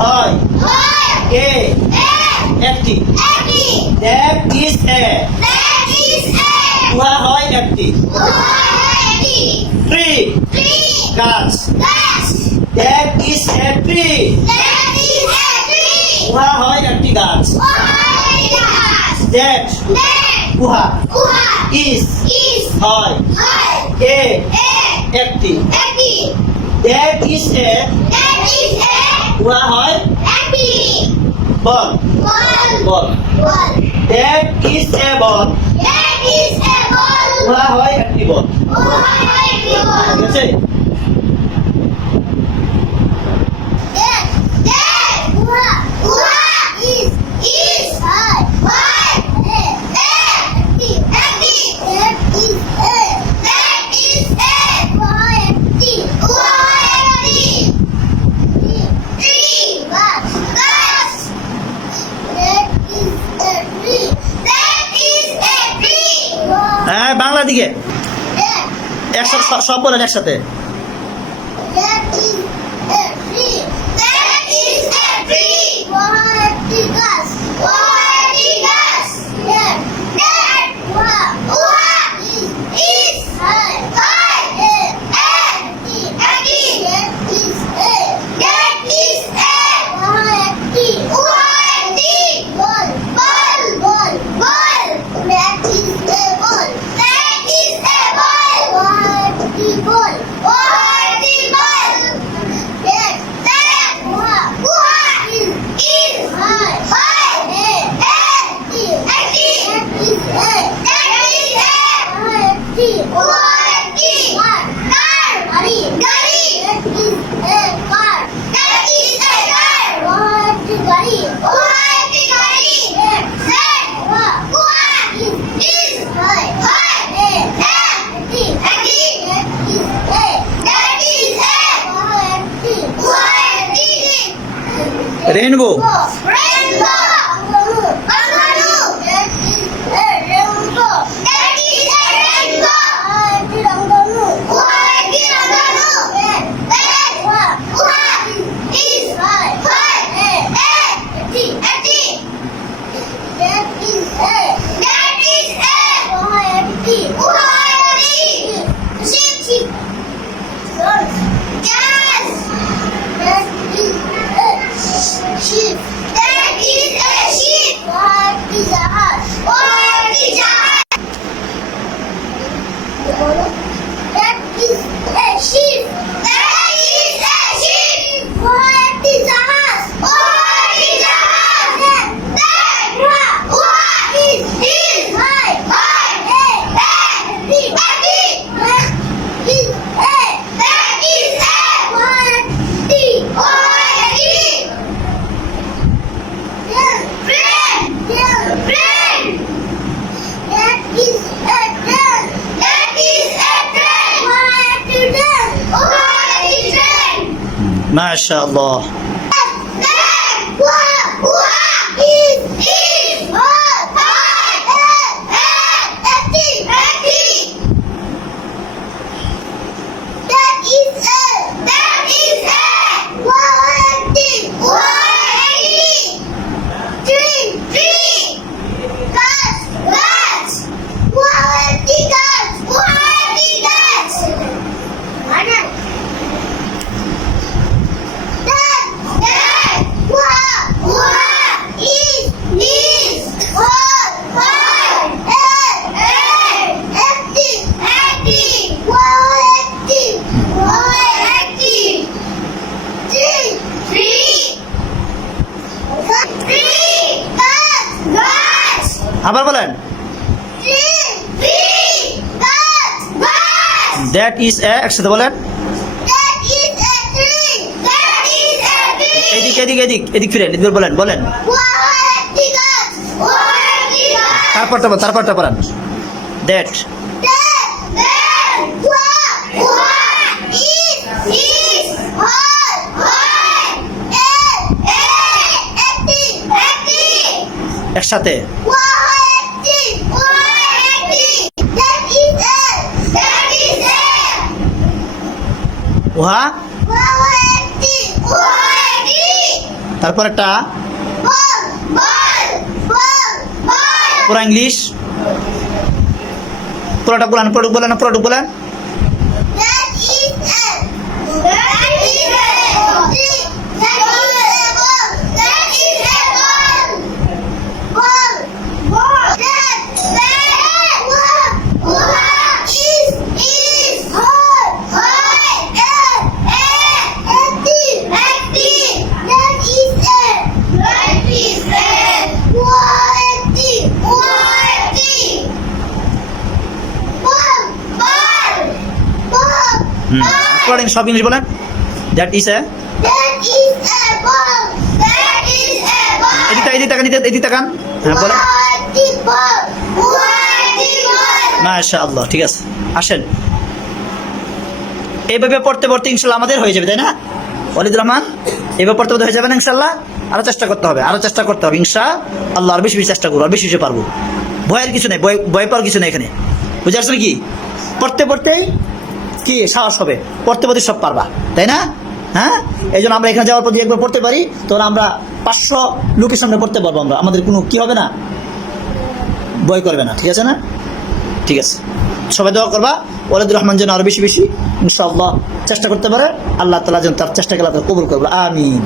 হয় এ একটি that is a উহা হয় একটি ট্রি গাছ দ্যাট ইজ এ ট্রি উহা হয় একটি গাছ দ্যাট উহা ইজ হয় এ একটি দ্যাট ইজ এ উহা হয় বল বল দ্যাট ইজ এ বল উহা হয় একটি বল ঠিক আছে হ্যাঁ বাংলা দিকে একসাথে সব বলেন একসাথে रेनबो माशाअल्लाह আবার বলেন that is a একসাথে বলেন এদিক এদিক এদিক এদিক ফিরে এদিক বলেন বলেন তারপরটা পড়ান that একসাথে উহা তারপর একটা পুরা ইংলিশ, পুরোটা বলেন, পুরোটুক বলেন, পুরোটুক বলেন। পড়েন সব ইংলিশ বলেন। দ্যাট ইজ এ, এদিকে তাকান, এদিকে তাকান। হ্যাঁ বলেন। মাশাআল্লাহ, ঠিক আছে। আসেন, এইভাবে পড়তে পড়তে ইনশাল্লাহ আমাদের হয়ে যাবে, তাই না ওয়ালিদুর রহমান? এইভাবে পড়তে পড়তে হয়ে যাবে না ইনশাল্লাহ? আরো চেষ্টা করতে হবে, আরো চেষ্টা করতে হবে ইনশাআল্লাহ। আর বেশি বেশি চেষ্টা করবো, আর বেশি বেশি পারবো। ভয়ের কিছু নেই, ভয় পাওয়ার কিছু নেই এখানে, বুঝে আসলে কি? পড়তে পড়তেই কি সাহস হবে, পড়তে পড়তে সব পারবা, তাই না? হ্যাঁ, এই জন্য আমরা এখানে যাওয়ার পর যদি একবার পড়তে পারি, তখন আমরা 500 লোকের সামনে পড়তে পারবো। আমরা, আমাদের কোনো কি হবে না, ভয় করবে না, ঠিক আছে না? ঠিক আছে, সবাই দোয়া করবা ওয়ালিদুর রহমান যেন আরো বেশি বেশি ইনশাআল্লাহ চেষ্টা করতে পারে। আল্লাহ তাআলা যেন তার চেষ্টাকে আল্লাহ তাআলা কবুল করবে, আমিন।